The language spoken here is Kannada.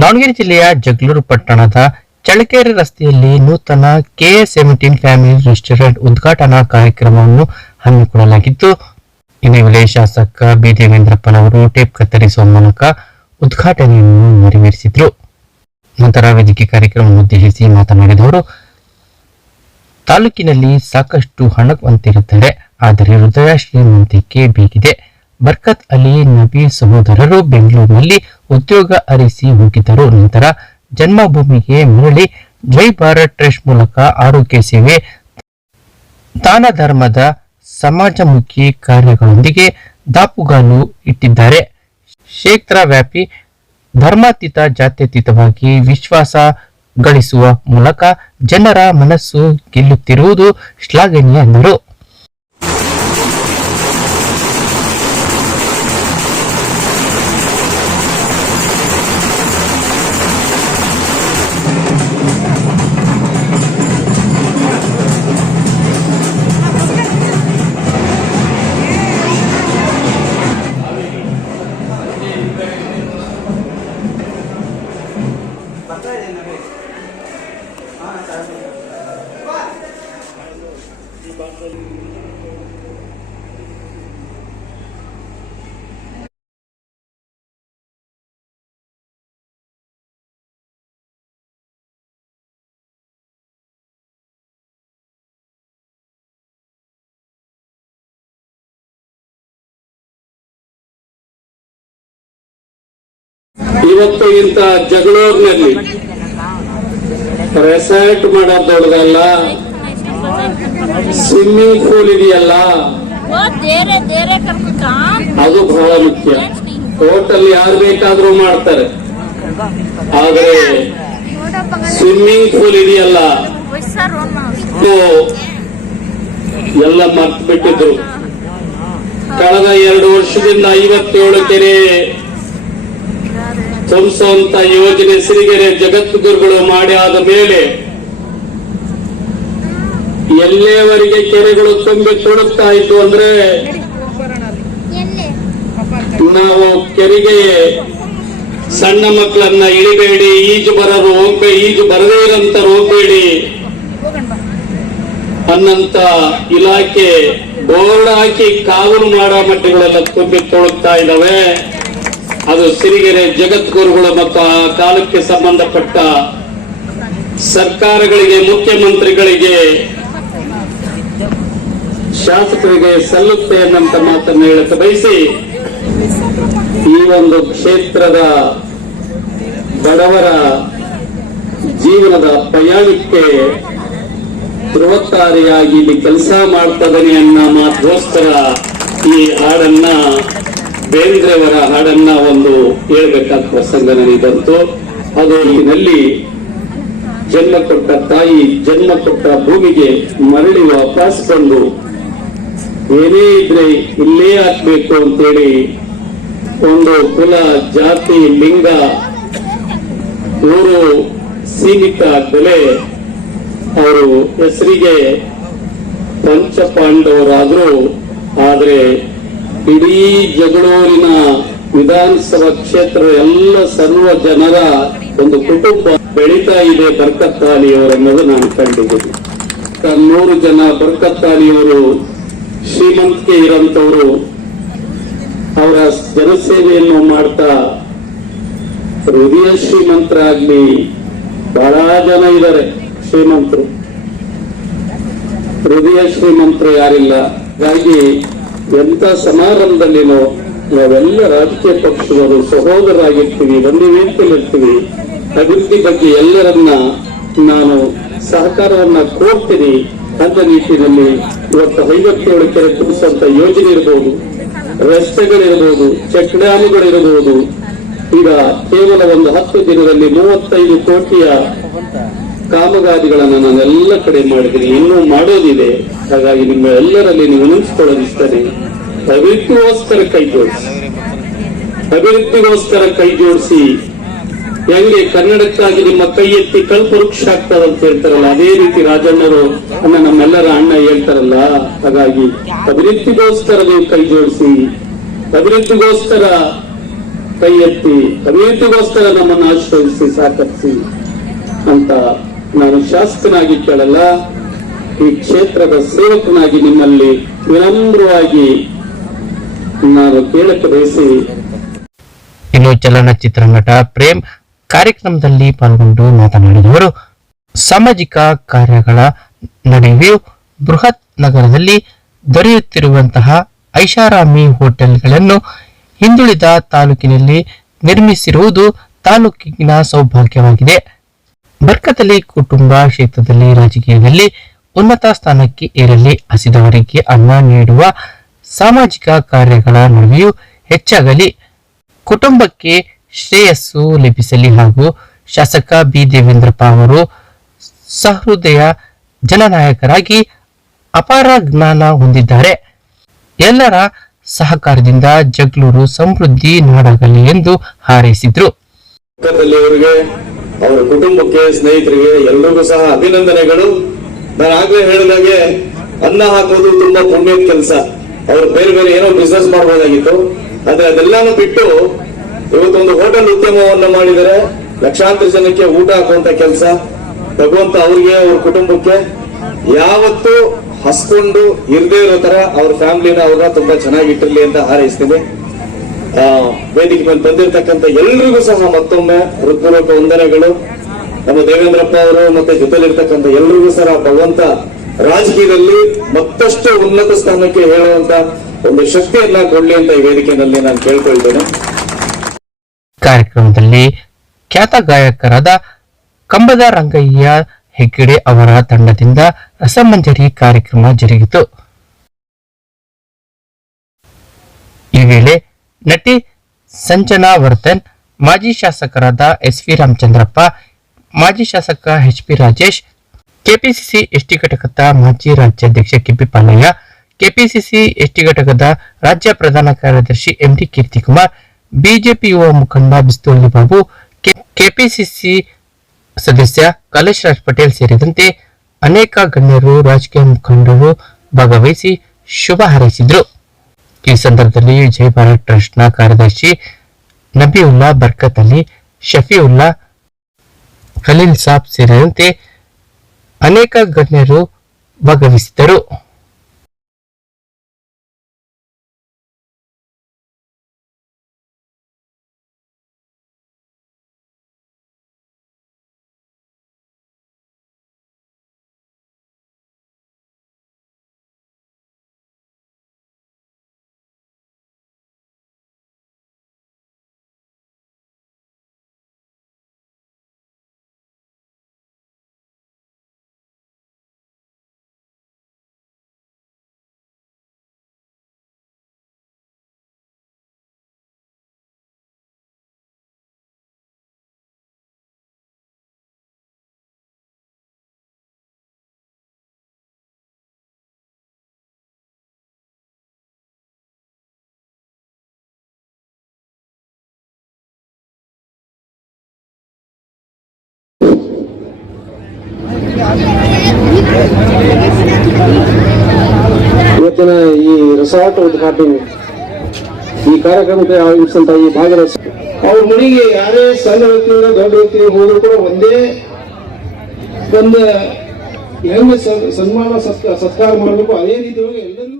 ದಾವಣಗೆರೆ ಜಿಲ್ಲೆಯ ಜಗಳೂರು ಪಟ್ಟಣದ ಚಳಕೆರೆ ರಸ್ತೆಯಲ್ಲಿ ನೂತನ ಕೆ ಸೆವೆಂಟೀನ್ ಫ್ಯಾಮಿಲಿ ರೆಸ್ಟೋರೆಂಟ್ ಉದ್ಘಾಟನಾ ಕಾರ್ಯಕ್ರಮವನ್ನು ಹಮ್ಮಿಕೊಳ್ಳಲಾಗಿತ್ತು. ಇನ್ನು ವೇಳೆ ಶಾಸಕ ಬಿ ದೇವೇಂದ್ರಪ್ಪನವರು ಟೇಪ್ ಕತ್ತರಿಸುವ ಮೂಲಕ ಉದ್ಘಾಟನೆಯನ್ನು ನೆರವೇರಿಸಿದರು. ನಂತರ ವೇದಿಕೆ ಕಾರ್ಯಕ್ರಮವನ್ನು ಉದ್ದೇಶಿಸಿ ಮಾತನಾಡಿದವರು, ತಾಲೂಕಿನಲ್ಲಿ ಸಾಕಷ್ಟು ಹಣವಂತಿರುತ್ತಾರೆ ಆದರೆ ಹೃದಯ ಶ್ರೀಮಂತಿಕೆ ಬೀಗಿದೆ ಬರ್ಕತ್ ಅಲಿ ನಬಿ ಸಹೋದರರು ಬೆಂಗಳೂರಿನಲ್ಲಿ ಉದ್ಯೋಗ ಅರಿಸಿ ಹೋಗಿದ್ದರು. ನಂತರ ಜನ್ಮಭೂಮಿಗೆ ಮರಳಿ ಜೈ ಭಾರತ್ ಟ್ರಸ್ಟ್ ಮೂಲಕ ಆರೋಗ್ಯ ಸೇವೆ, ದಾನ ಧರ್ಮದ ಸಮಾಜಮುಖಿ ಕಾರ್ಯಗಳೊಂದಿಗೆ ದಾಪುಗಾಲು ಇಟ್ಟಿದ್ದಾರೆ. ಕ್ಷೇತ್ರ ವ್ಯಾಪಿ ಧರ್ಮಾತೀತ ಜಾತ್ಯತೀತವಾಗಿ ವಿಶ್ವಾಸ ಗಳಿಸುವ ಮೂಲಕ ಜನರ ಮನಸ್ಸು ಗೆಲ್ಲುತ್ತಿರುವುದು ಶ್ಲಾಘನೀಯ ಎಂದರು. ಇವತ್ತು ಇಂತ ಜಗಳೂರಿನಲ್ಲಿ ರೆಸಾರ್ಟ್ ಮಾಡೋದು ದೊಡ್ಡದಲ್ಲ. ಸ್ವಿಮ್ಮಿಂಗ್ ಪೂಲ್ ಇದೆಯಲ್ಲ. ಅದು ಬಹಳ ಮುಖ್ಯ. ಹೋಟೆಲ್ ಯಾರು ಬೇಕಾದ್ರೂ ಮಾಡ್ತಾರೆ. ಆದ್ರೆ ಸ್ವಿಮ್ಮಿಂಗ್ ಪೂಲ್ ಇದೆಯಲ್ಲ. ಎಲ್ಲ ಮರ್ತು ಬಿಟ್ಟಿದ್ರು ಕಳೆದ ಎರಡು ವರ್ಷದಿಂದ ಐವತ್ತೇಳು ಕೆರೆ ತುಂಬಿಸುವಂತ ಯೋಜನೆ ಸಿರಿಗೆರೆ ಜಗದ್ಗುರುಗಳು ಮಾಡಿ ಆದ ಮೇಲೆ ಎಲ್ಲೇವರೆಗೆ ಕೆರೆಗಳು ತುಂಬಿ ತುಳುಕ್ತಾ ಇತ್ತು ಅಂದ್ರೆ ನಾವು ಕೆರೆಗೆ ಸಣ್ಣ ಮಕ್ಕಳನ್ನ ಇಳಿಬೇಡಿ, ಈಜು ಬರೋರು ಹೋಗ್ಬೇ, ಈಜು ಬರದೇ ಇರಂತ ಹೋಗ್ಬೇಡಿ ಅನ್ನಂತ ಇಲಾಖೆ ಬೋರ್ಡ್ ಹಾಕಿ ಕಾವಲು ಮಾಡೋ ಮಟ್ಟಿಗಳೆಲ್ಲ ತುಂಬಿ ತೊಳುಕ್ತಾ ಇದ್ದಾವೆ. ಅದು ಸಿರಿಗೆರೆ ಜಗದ್ಗುರುಗಳು ಮತ್ತು ಆ ಕಾಲಕ್ಕೆ ಸಂಬಂಧಪಟ್ಟ ಸರ್ಕಾರಗಳಿಗೆ, ಮುಖ್ಯಮಂತ್ರಿಗಳಿಗೆ ಶಾಸಕರಿಗೆ ಸಲ್ಲುತ್ತೆ ಅನ್ನಂತ ಮಾತನ್ನು ಹೇಳಕ್ಕೆ ಬಯಸಿ ಈ ಒಂದು ಕ್ಷೇತ್ರದ ಬಡವರ ಜೀವನದ ಪ್ರಯಾಣಕ್ಕೆ ಬೃಹತ್ತಾರಿಯಾಗಿ ಇಲ್ಲಿ ಕೆಲಸ ಮಾಡ್ತದನೆ ಅನ್ನೋ ಮಾತುಗೋಸ್ಕರ ಈ ಹಾಡನ್ನ ಬೇಂದ್ರೆಯವರ ಹಾಡನ್ನ ಒಂದು ಹೇಳ್ಬೇಕಾದ ಪ್ರಸಂಗ ನನಗೆ ಅದು ಇದರಲ್ಲಿ ಜನ್ಮ ಕೊಟ್ಟ ತಾಯಿ, ಜನ್ಮ ಕೊಟ್ಟ ಭೂಮಿಗೆ ಮರಳಿ ವಾಪಸ್ ಬಂದು, ಏನೇ ಇದ್ರೆ ಇಲ್ಲೇ ಹಾಕ್ಬೇಕು ಅಂತೇಳಿ ಒಂದು ಕುಲ, ಜಾತಿ, ಲಿಂಗ, ಊರು, ಸೀಮಿತ ಬೆಲೆ ಅವರು ಹೆಸರಿಗೆ ಪಂಚಪಾಂಡವರಾದ್ರು ಆದ್ರೆ ಇಡೀ ಜಗಳೂರಿನ ವಿಧಾನಸಭಾ ಕ್ಷೇತ್ರ ಎಲ್ಲ ಸರ್ವ ಜನರ ಒಂದು ಕುಟುಂಬ ಬೆಳೀತಾ ಇದೆ ಬರ್ಕತ್ತಾಲಿಯವರನ್ನೋದು ನಾನು ಕಂಡಿದ್ದೀನಿ. ನೂರು ಜನ ಬರ್ಕತ್ತಾಲಿಯವರು ಶ್ರೀಮಂತಿಕೆ ಇರೋಂಥವ್ರು, ಅವರ ಜನಸೇವೆಯನ್ನು ಮಾಡ್ತಾ ಹೃದಯ ಶ್ರೀಮಂತರಾಗ್ಲಿ ಬಹಳ ಜನ ಇದ್ದಾರೆ ಶ್ರೀಮಂತರು. ಹೃದಯ ಶ್ರೀಮಂತರು ಯಾರಿಲ್ಲ. ಹಾಗಾಗಿ ಎಂತ ಸಮಾರಂಭದಲ್ಲಿನೋ ನಾವೆಲ್ಲ ರಾಜಕೀಯ ಪಕ್ಷದವರು ಸಹೋದರರಾಗಿರ್ತೀವಿ ಒಂದೇ ವೇದಿಕೆಯಲ್ಲಿರ್ತೀವಿ ಅಭಿವೃದ್ಧಿ ಬಗ್ಗೆ ಎಲ್ಲರನ್ನ ನಾನು ಸಹಕಾರವನ್ನ ಕೋರ್ತೀನಿ ಅಂತ ನಿಟ್ಟಿನಲ್ಲಿ ಇವತ್ತು ಐವತ್ತೇಳು ಕೆರೆ ತುಂಬಿಸುವಂತ ಯೋಜನೆ ಇರಬಹುದು ರಸ್ತೆಗಳಿರಬಹುದು ಚೆಕ್ ಡ್ಯಾಮ್ಗಳಿರಬಹುದು ಈಗ ಕೇವಲ ಒಂದು ಹತ್ತು ದಿನದಲ್ಲಿ ಮೂವತ್ತೈದು ಕೋಟಿಯ ಕಾಮಗಾರಿಗಳನ್ನ ನಾನು ಎಲ್ಲ ಕಡೆ ಮಾಡಿದ್ದೀನಿ. ಇನ್ನೂ ಮಾಡೋದಿದೆ. ಹಾಗಾಗಿ ನಿಮ್ಮ ಎಲ್ಲರಲ್ಲಿ ನೀವು ನೆನೆಸ್ಕೊಳ್ಳೋದಿಷ್ಟೇ ಅಭಿವೃದ್ಧಿಗೋಸ್ಕರ ಕೈ ಜೋಡಿಸಿ. ಅಭಿವೃದ್ಧಿಗೋಸ್ಕರ ಕೈ ಜೋಡಿಸಿ. ಹೆಂಗೆ ಕನ್ನಡಕ್ಕಾಗಿ ನಿಮ್ಮ ಕೈ ಎತ್ತಿ ಕಲ್ಪವೃಕ್ಷ ಆಗ್ತದಂತ ಹೇಳ್ತಾರಲ್ಲ, ಅದೇ ರೀತಿ ರಾಜಣ್ಣರು ಅಣ್ಣ ನಮ್ಮೆಲ್ಲರ ಅಣ್ಣ ಹೇಳ್ತಾರಲ್ಲ, ಹಾಗಾಗಿ ಅಭಿವೃದ್ಧಿಗೋಸ್ಕರ ನೀವು ಕೈ ಜೋಡಿಸಿ. ಅಭಿವೃದ್ಧಿಗೋಸ್ಕರ ಕೈ ಎತ್ತಿ, ಅಭಿವೃದ್ಧಿಗೋಸ್ಕರ ನಮ್ಮನ್ನು ಆಶ್ರಯಿಸಿ, ಸಾಕರಿಸಿ ಅಂತ ನಾನು ಶಾಸಕನಾಗಿ ಕೇಳಲ್ಲ, ಈ ಕ್ಷೇತ್ರದ ಸೇವಕನಾಗಿ ನಿಮ್ಮಲ್ಲಿ ವಿನಮ್ರವಾಗಿ ನಾನು ಕೇಳಕ್ಕೆ ಬಯಸಿ. ಇನ್ನು ಚಲನಚಿತ್ರ ನಟ ಪ್ರೇಮ್ ಕಾರ್ಯಕ್ರಮದಲ್ಲಿ ಪಾಲ್ಗೊಂಡು ಮಾತನಾಡಿದವರು, ಸಾಮಾಜಿಕ ಕಾರ್ಯಗಳ ನಡುವೆಯೂ ಬೃಹತ್ ನಗರದಲ್ಲಿ ದೊರೆಯುತ್ತಿರುವಂತಹ ಐಷಾರಾಮಿ ಹೋಟೆಲ್ಗಳನ್ನು ಹಿಂದುಳಿದ ತಾಲೂಕಿನಲ್ಲಿ ನಿರ್ಮಿಸಿರುವುದು ತಾಲೂಕಿನ ಸೌಭಾಗ್ಯವಾಗಿದೆ. ಬರ್ಕತಲಿ ಕುಟುಂಬ ಕ್ಷೇತ್ರದಲ್ಲಿ ರಾಜಕೀಯದಲ್ಲಿ ಉನ್ನತ ಸ್ಥಾನಕ್ಕೆ ಏರಲಿ ಹಸಿದವರಿಗೆ ಅನ್ನ ನೀಡುವ ಸಾಮಾಜಿಕ ಕಾರ್ಯಗಳ ನಡುವೆಯೂ ಹೆಚ್ಚಾಗಲಿ ಕುಟುಂಬಕ್ಕೆ ಶ್ರೇಯಸ್ಸು ಲಭಿಸಲಿ ಹಾಗೂ ಶಾಸಕ ಬಿ ದೇವೇಂದ್ರಪ್ಪ ಅವರು ಸಹೃದಯ ಜನನಾಯಕರಾಗಿ ಅಪಾರ ಜ್ಞಾನ ಹೊಂದಿದ್ದಾರೆ. ಎಲ್ಲರ ಸಹಕಾರದಿಂದ ಜಗಳೂರು ಸಮೃದ್ಧಿ ನಾಡಾಗಲಿ ಎಂದು ಹಾರೈಸಿದ್ರು. ಅವರ ಕುಟುಂಬಕ್ಕೆ ಸ್ನೇಹಿತರಿಗೆ ಎಲ್ರಿಗೂ ಸಹ ಅಭಿನಂದನೆಗಳು. ನಾನು ಆಗ್ಲೇ ಹೇಳಿದಾಗೆ ಅನ್ನ ಹಾಕೋದು ತುಂಬಾ ಪುಣ್ಯದ ಕೆಲಸ. ಅವರು ಬೇರೆ ಬೇರೆ ಏನೋ ಬಿಸ್ನೆಸ್ ಮಾಡಬಹುದಾಗಿತ್ತು ಆದ್ರೆ ಅದೆಲ್ಲಾನು ಬಿಟ್ಟು ಇವತ್ತೊಂದು ಹೋಟೆಲ್ ಉದ್ಯಮವನ್ನ ಮಾಡಿದರೆ ಲಕ್ಷಾಂತರ ಜನಕ್ಕೆ ಊಟ ಹಾಕುವಂತ ಕೆಲಸ ಭಗವಂತ ಅವ್ರಿಗೆ, ಅವ್ರ ಕುಟುಂಬಕ್ಕೆ ಯಾವತ್ತು ಹಸ್ಕೊಂಡು ಇರದೇ ಇರೋ ತರ ಅವ್ರ ಫ್ಯಾಮಿಲಿನ ಅವ್ರನ್ನ ತುಂಬಾ ಚೆನ್ನಾಗಿಟ್ಟಿರ್ಲಿ ಅಂತ ಹಾರೈಸ್ತೀನಿ. ವೇದಿಕೆ ಮೇಲೆ ಬಂದಿರತಕ್ಕಂತ ಎಲ್ರಿಗೂ ಸಹ ಮತ್ತೊಮ್ಮೆ ಹೃತ್ಪೂರ್ವಕ ವಂದನೆಗಳು. ನಮ್ಮ ದೇವೇಂದ್ರಪ್ಪ ಅವರು ಮತ್ತೆ ಜೊತೆಲಿರ್ತಕ್ಕಂಥ ಎಲ್ರಿಗೂ ಸಹ ಭಗವಂತ ರಾಜಕೀಯದಲ್ಲಿ ಮತ್ತಷ್ಟು ಉನ್ನತ ಸ್ಥಾನಕ್ಕೆ ಹೇಳುವಂತ ಒಂದು ಶಕ್ತಿಯನ್ನ ಕೊಡ್ಲಿ ಅಂತ ಈ ವೇದಿಕೆಯಲ್ಲಿ ನಾನು ಕೇಳ್ಕೊಳ್ತೇನೆ ಕಾರ್ಯಕ್ರಮದಲ್ಲಿ ಖ್ಯಾತ ಗಾಯಕರಾದ ಕಂಬದ ರಂಗಯ್ಯ ಹೆಗ್ಗಡೆ ಅವರ ತಂಡದಿಂದ ರಸಮಂಜರಿ ಕಾರ್ಯಕ್ರಮ ಜರುಗಿತು. ಈ ವೇಳೆ ನಟಿ ಸಂಜನಾ ವರ್ಧನ್ ಮಾಜಿ ಶಾಸಕರಾದ ಎಸ್ ವಿ ರಾಮಚಂದ್ರಪ್ಪ, ಮಾಜಿ ಶಾಸಕ H P Rajesh, KPCC ST ಘಟಕದ ಮಾಜಿ ರಾಜ್ಯಾಧ್ಯಕ್ಷ ಕೆಪಿ ಪಾಲಯ್ಯ, ಕೆಪಿಸಿಸಿ ಎಸ್ಟಿ ಘಟಕದ ರಾಜ್ಯ ಪ್ರಧಾನ ಕಾರ್ಯದರ್ಶಿ ಎಂಡಿ ಕೀರ್ತಿಕುಮಾರ್, ಬಿಜೆಪಿ ಯುವ ಮುಖಂಡ ಬಿಸ್ತೋಲಿ ಬಾಬು ಕೆಪಿಸಿಸಿ ಸದಸ್ಯ ಕಲೇಶ್ ರಾಜ್ ಪಟೇಲ್ ಸೇರಿದಂತೆ ಅನೇಕ ಗಣ್ಯರು, ರಾಜಕೀಯ ಮುಖಂಡರು ಭಾಗವಹಿಸಿ ಶುಭ ಹಾರೈಸಿದ್ರು. ಈ ಸಂದರ್ಭದಲ್ಲಿ ಜೈ ಭಾರತ್ ಟ್ರಸ್ಟ್ನ ಕಾರ್ಯದರ್ಶಿ ನಬಿಯುಲ್ಲಾ ಬರ್ಕತ್ ಅಲಿ ಶಫಿಯುಲ್ಲಾ ಖಲೀಲ್ ಸಾಬ್ ಸೇರಿದಂತೆ ಅನೇಕ ಗಣ್ಯರು ಭಾಗವಹಿಸಿದ್ದರು. ಈ ರಸಾಟ ಉದ್ಘಾಟನೆ. ಈ ಕಾರ್ಯಕ್ರಮಕ್ಕೆ ಆಯೋಜಿಸಿದಂತ ಈ ಭಾಗರಸ ಅವ್ರ ಮನೆಗೆ ಯಾರೇ ಸಣ್ಣ ವ್ಯಕ್ತಿಯಿಂದ ದೊಡ್ಡ ವ್ಯಕ್ತಿ ಹೋದ್ರು ಕೂಡ ಒಂದೇ ಒಂದು ಹೆಮ್ಮೆ ಸನ್ಮಾನ ಸತ್ಕಾರ ಮಾಡಬೇಕು. ಅದೇ ರೀತಿಯೊಳಗೆ ಎಲ್ಲರಿಗೂ